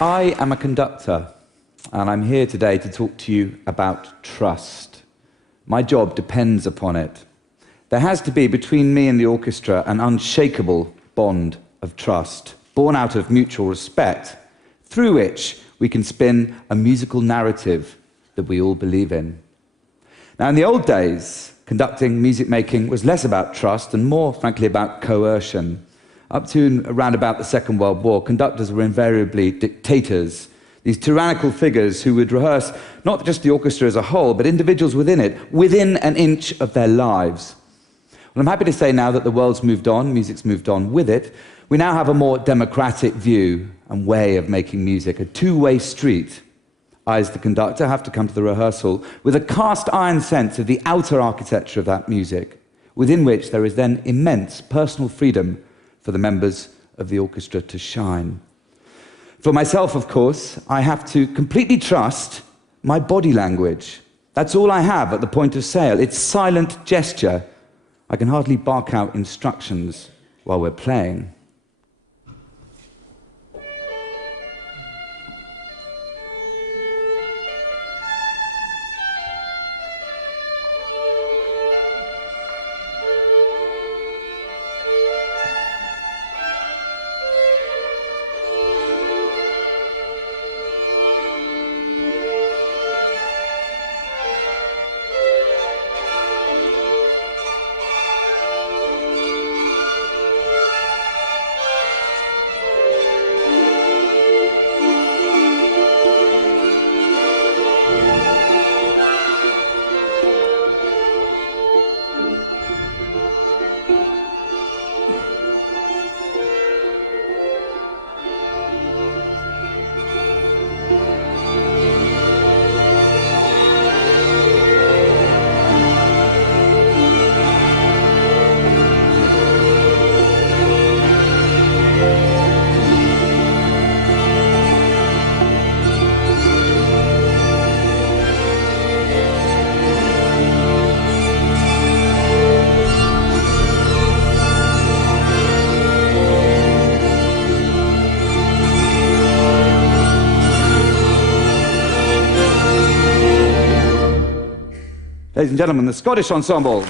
I am a conductor, and I'm here today to talk to you about trust. My job depends upon it. There has to be between me and the orchestra an unshakable bond of trust, born out of mutual respect, through which we can spin a musical narrative that we all believe in. Now, in the old days, conducting, music making was less about trust and more, frankly, about coercion. Up to and around about the Second World War, conductors were invariably dictators, these tyrannical figures who would rehearse not just the orchestra as a whole, but individuals within it, within an inch of their lives. Well, I'm happy to say now that the world's moved on, music's moved on with it. We now have a more democratic view and way of making music, a two-way street. I, as the conductor, have to come to the rehearsal with a cast-iron sense of the outer architecture of that music, within which there is then immense personal freedom for the members of the orchestra to shine. For myself, of course, I have to completely trust my body language. That's all I have at the point of sale. It's silent gesture. I can hardly bark out instructions while we're playing. Ladies and gentlemen, the Scottish Ensemble.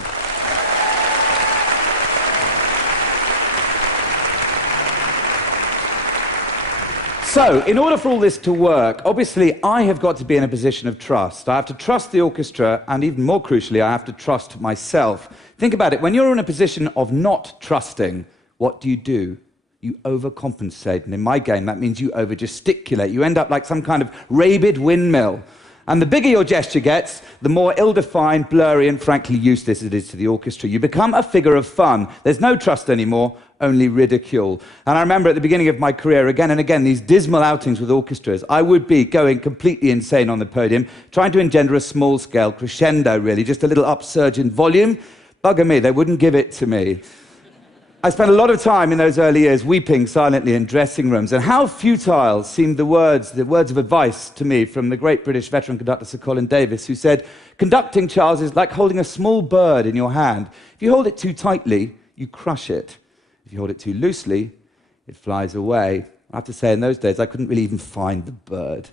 So, in order for all this to work, obviously I have got to be in a position of trust. I have to trust the orchestra, and even more crucially, I have to trust myself. Think about it, when you're in a position of not trusting, what do? You overcompensate, and in my game that means you over-gesticulate. You end up like some kind of rabid windmill. And the bigger your gesture gets, the more ill-defined, blurry, and frankly useless it is to the orchestra. You become a figure of fun. There's no trust anymore, only ridicule. And I remember at the beginning of my career, again and again, these dismal outings with orchestras. I would be going completely insane on the podium, trying to engender a small-scale crescendo, really, just a little upsurge in volume. Bugger me, they wouldn't give it to me. I spent a lot of time in those early years weeping silently in dressing rooms, and how futile seemed the words of advice to me from the great British veteran conductor Sir Colin Davis, who said, "Conducting, Charles, is like holding a small bird in your hand. If you hold it too tightly, you crush it. If you hold it too loosely, it flies away." I have to say, in those days, I couldn't really even find the bird.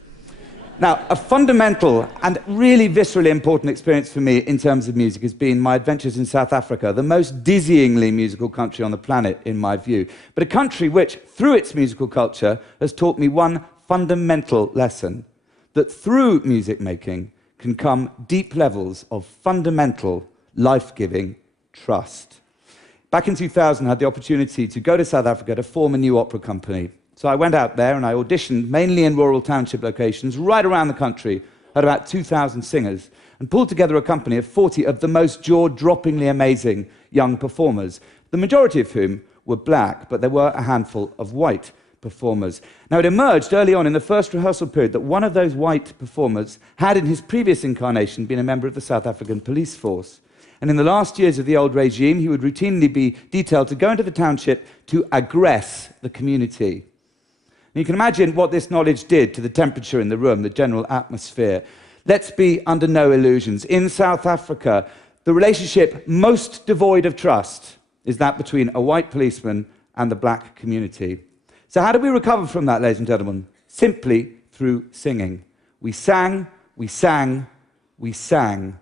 Now, a fundamental and really viscerally important experience for me in terms of music has been my adventures in South Africa, the most dizzyingly musical country on the planet, in my view, but a country which, through its musical culture, has taught me one fundamental lesson, that through music making can come deep levels of fundamental, life-giving trust. Back in 2000, I had the opportunity to go to South Africa to form a new opera company. So I went out there and I auditioned, mainly in rural township locations, right around the country, at about 2,000 singers, and pulled together a company of 40 of the most jaw-droppingly amazing young performers, the majority of whom were black, but there were a handful of white performers. Now, it emerged early on in the first rehearsal period that one of those white performers had, in his previous incarnation, been a member of the South African police force. And in the last years of the old regime, he would routinely be detailed to go into the township to aggress the community. And you can imagine what this knowledge did to the temperature in the room, the general atmosphere. Let's be under no illusions. In South Africa, the relationship most devoid of trust is that between a white policeman and the black community. So how do we recover from that, ladies and gentlemen? Simply through singing. We sang, we sang, we sang.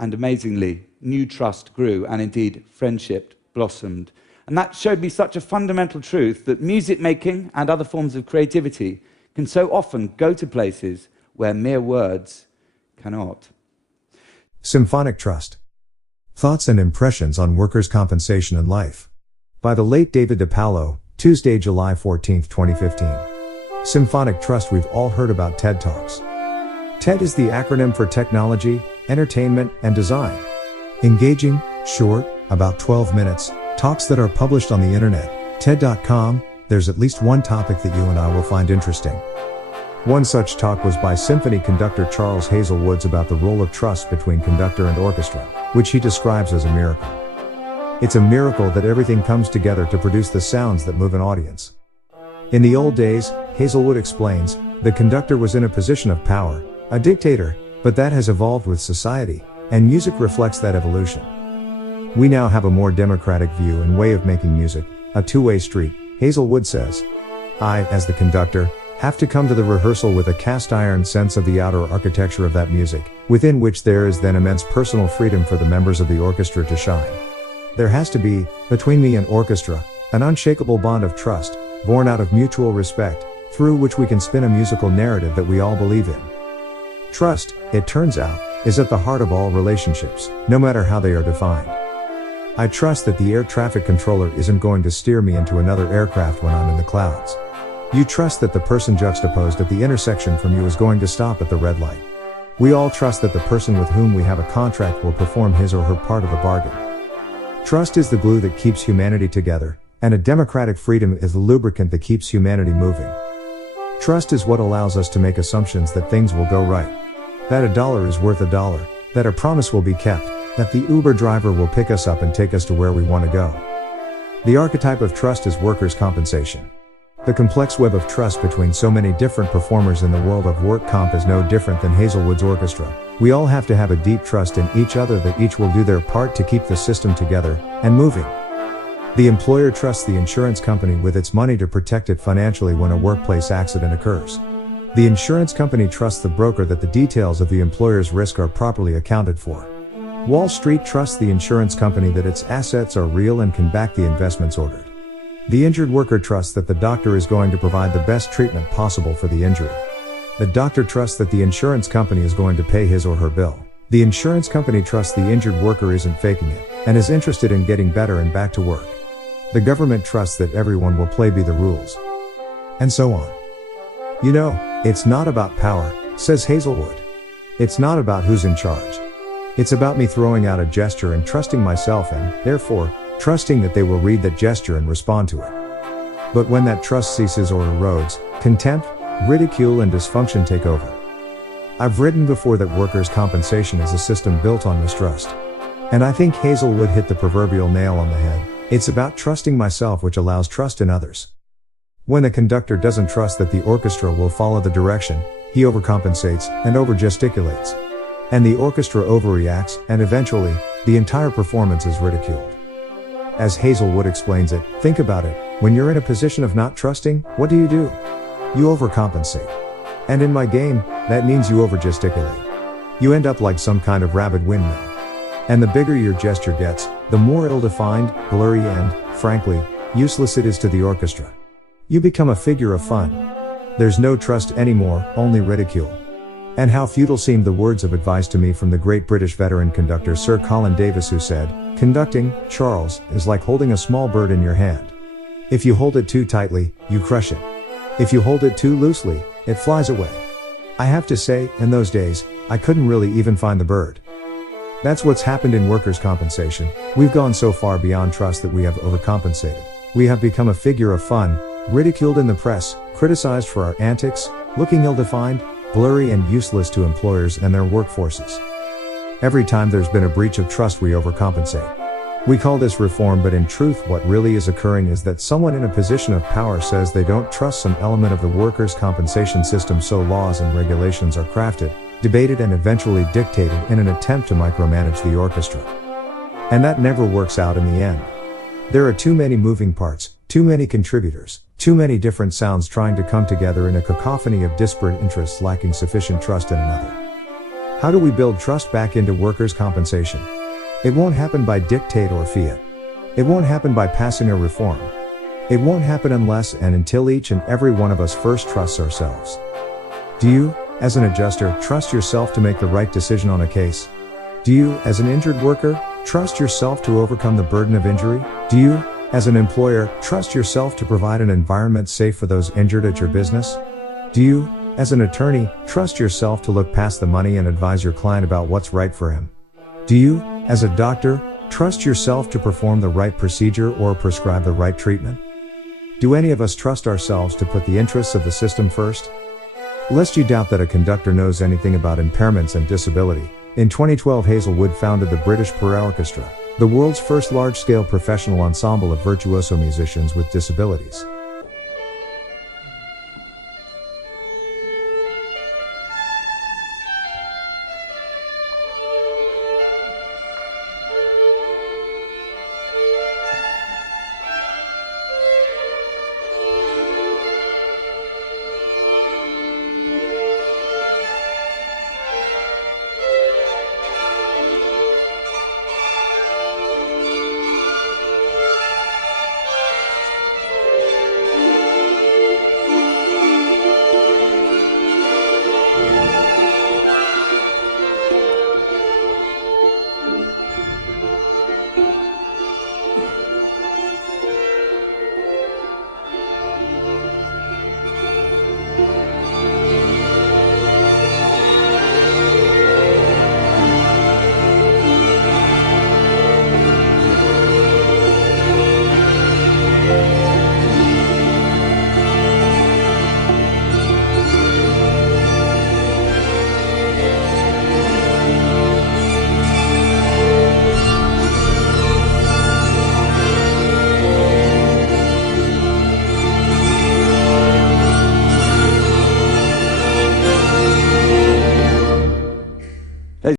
And amazingly, new trust grew, and indeed, friendship blossomed. And that showed me such a fundamental truth that music making and other forms of creativity can so often go to places where mere words cannot. Symphonic Trust. Thoughts and Impressions on Workers' Compensation and Life. By the late David DePaolo, Tuesday, July 14, 2015. Symphonic Trust. We've all heard about TED Talks. TED is the acronym for Technology, Entertainment, and Design. Engaging, short, about 12 minutes, talks that are published on the internet, TED.com. There's at least one topic that you and I will find interesting. One such talk was by symphony conductor Charles Hazelwood's about the role of trust between conductor and orchestra, which he describes as a miracle. It's a miracle that everything comes together to produce the sounds that move an audience. In the old days, Hazelwood explains, the conductor was in a position of power, a dictator, but that has evolved with society, and music reflects that evolution. We now have a more democratic view and way of making music, a two-way street, Hazelwood says. I, as the conductor, have to come to the rehearsal with a cast-iron sense of the outer architecture of that music, within which there is then immense personal freedom for the members of the orchestra to shine. There has to be, between me and orchestra, an unshakable bond of trust, born out of mutual respect, through which we can spin a musical narrative that we all believe in. Trust, it turns out, is at the heart of all relationships, no matter how they are defined. I trust that the air traffic controller isn't going to steer me into another aircraft when I'm in the clouds. You trust that the person juxtaposed at the intersection from you is going to stop at the red light. We all trust that the person with whom we have a contract will perform his or her part of the bargain. Trust is the glue that keeps humanity together, and a democratic freedom is the lubricant that keeps humanity moving. Trust is what allows us to make assumptions that things will go right. That $1 is worth $1, that a promise will be kept, that the Uber driver will pick us up and take us to where we want to go. The archetype of trust is workers' compensation. The complex web of trust between so many different performers in the world of work comp is no different than Hazelwood's orchestra. We all have to have a deep trust in each other that each will do their part to keep the system together and moving. The employer trusts the insurance company with its money to protect it financially when a workplace accident occurs. The insurance company trusts the broker that the details of the employer's risk are properly accounted for. Wall Street trusts the insurance company that its assets are real and can back the investments ordered. The injured worker trusts that the doctor is going to provide the best treatment possible for the injury. The doctor trusts that the insurance company is going to pay his or her bill. The insurance company trusts the injured worker isn't faking it, and is interested in getting better and back to work. The government trusts that everyone will play by the rules. And so on. You know, it's not about power, says Hazelwood. It's not about who's in charge. It's about me throwing out a gesture and trusting myself and, therefore, trusting that they will read that gesture and respond to it. But when that trust ceases or erodes, contempt, ridicule and dysfunction take over. I've written before that workers' compensation is a system built on mistrust. And I think Hazelwood hit the proverbial nail on the head. It's about trusting myself, which allows trust in others. When the conductor doesn't trust that the orchestra will follow the direction, he overcompensates and overgesticulates. And the orchestra overreacts, and eventually, the entire performance is ridiculed. As Hazelwood explains it, think about it, when you're in a position of not trusting, what do? You overcompensate. And in my game, that means you overgesticulate. You end up like some kind of rabid windmill. And the bigger your gesture gets, the more ill-defined, blurry and, frankly, useless it is to the orchestra. You become a figure of fun. There's no trust anymore, only ridicule. And how futile seemed the words of advice to me from the great British veteran conductor Sir Colin Davis, who said, "Conducting, Charles, is like holding a small bird in your hand. If you hold it too tightly, you crush it. If you hold it too loosely, it flies away." I have to say, in those days, I couldn't really even find the bird. That's what's happened in workers' compensation. We've gone so far beyond trust that we have overcompensated. We have become a figure of fun, ridiculed in the press, criticized for our antics, looking ill-defined, blurry and useless to employers and their workforces. Every time there's been a breach of trust, we overcompensate. We call this reform, but in truth what really is occurring is that someone in a position of power says they don't trust some element of the workers' compensation system, so laws and regulations are crafted, debated and eventually dictated in an attempt to micromanage the orchestra. And that never works out in the end. There are too many moving parts, too many contributors, too many different sounds trying to come together in a cacophony of disparate interests, lacking sufficient trust in another. How do we build trust back into workers' compensation? It won't happen by dictate or fiat. It won't happen by passing a reform. It won't happen unless and until each and every one of us first trusts ourselves. Do you, as an adjuster, trust yourself to make the right decision on a case? Do you, as an injured worker, trust yourself to overcome the burden of injury? Do you, as an employer, trust yourself to provide an environment safe for those injured at your business? Do you, as an attorney, trust yourself to look past the money and advise your client about what's right for him? Do you, as a doctor, trust yourself to perform the right procedure or prescribe the right treatment? Do any of us trust ourselves to put the interests of the system first? Lest you doubt that a conductor knows anything about impairments and disability, in 2012 Hazelwood founded the British Per Orchestra, the world's first large-scale professional ensemble of virtuoso musicians with disabilities.